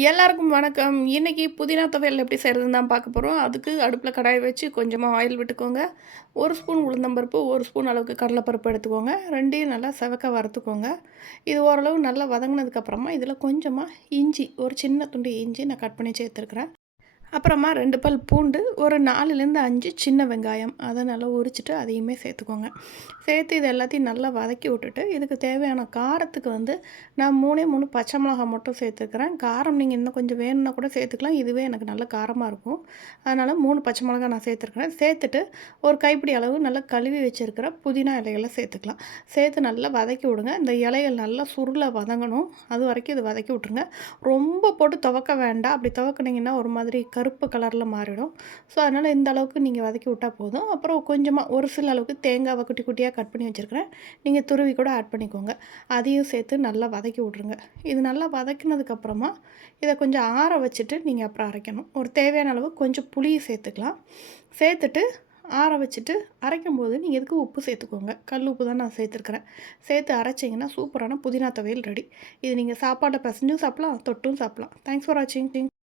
எல்லாருக்கும் வணக்கம். இன்னைக்கு புதினா துவையல் எப்படி செய்கிறதுன்னு தான் பார்க்க போகிறோம். அதுக்கு அடுப்பில் கடாய் வச்சு கொஞ்சமாக ஆயில் விட்டுக்கோங்க. 1 ஸ்பூன் உளுந்தம்பருப்பு, 1 ஸ்பூன் அளவுக்கு கடலைப்பருப்பு எடுத்துக்கோங்க. 2யும் நல்லா செவக்க வறுத்துக்கோங்க. இது ஓரளவு நல்லா வதங்கினதுக்கப்புறமா இதில் கொஞ்சமாக இஞ்சி, ஒரு சின்ன துண்டு இஞ்சி நான் கட் பண்ணி சேர்த்துருக்குறேன். அப்புறமா 2 பல் பூண்டு, ஒரு 4லேருந்து 5 சின்ன வெங்காயம், அதை நல்லா உரிச்சிட்டு அதையுமே சேர்த்துக்கோங்க. சேர்த்து இது எல்லாத்தையும் நல்லா வதக்கி விட்டுட்டு, இதுக்கு தேவையான காரத்துக்கு நான் 3 பச்சை மிளகாய் மட்டும் சேர்த்துக்கிறேன். காரம் நீங்கள் இன்னும் கொஞ்சம் வேணும்னா கூட சேர்த்துக்கலாம். இதுவே எனக்கு நல்ல காரமாக இருக்கும். அதனால் 3 பச்சை மிளகாய் நான் சேர்த்துருக்கிறேன். சேர்த்துட்டு ஒரு கைப்பிடி அளவு நல்லா கழுவி வச்சுருக்கிற புதினா இலைகளை சேர்த்துக்கலாம். சேர்த்து நல்லா வதக்கி விடுங்க. இந்த இலைகள் நல்லா சுருள வதங்கணும். அது வரைக்கும் இது வதக்கி விட்ருங்க. ரொம்ப போட்டு துவக்க வேண்டாம். அப்படி துவக்குனீங்கன்னா ஒரு மாதிரி கருப்பு கலரில் மாறிடும். ஸோ அதனால் இந்த அளவுக்கு நீங்கள் வதக்கி விட்டால் போதும். அப்புறம் கொஞ்சமாக ஒரு சில அளவுக்கு தேங்காவை குட்டி குட்டியாக கட் பண்ணி வச்சுருக்கிறேன். நீங்கள் துருவி கூட ஆட் பண்ணிக்கோங்க. அதையும் சேர்த்து நல்லா வதக்கி விட்ருங்க. இது நல்லா வதக்கினதுக்கப்புறமா இதை கொஞ்சம் ஆற வச்சுட்டு நீங்கள் அப்புறம் அரைக்கணும். ஒரு தேவையான அளவு கொஞ்சம் புளி சேர்த்துக்கலாம். சேர்த்துட்டு ஆற வச்சுட்டு அரைக்கும்போது நீங்கள் இதுக்கு உப்பு சேர்த்துக்கோங்க. கல் உப்பு தான் நான் சேர்த்துருக்குறேன். சேர்த்து அரைச்சிங்கன்னா சூப்பரான புதினா துவையல் ரெடி. இது நீங்கள் சாப்பாடை பிசைஞ்சும் சாப்பிட்லாம், தொட்டும் சாப்பிட்லாம். தேங்க்ஸ் ஃபார் வாட்சிங்.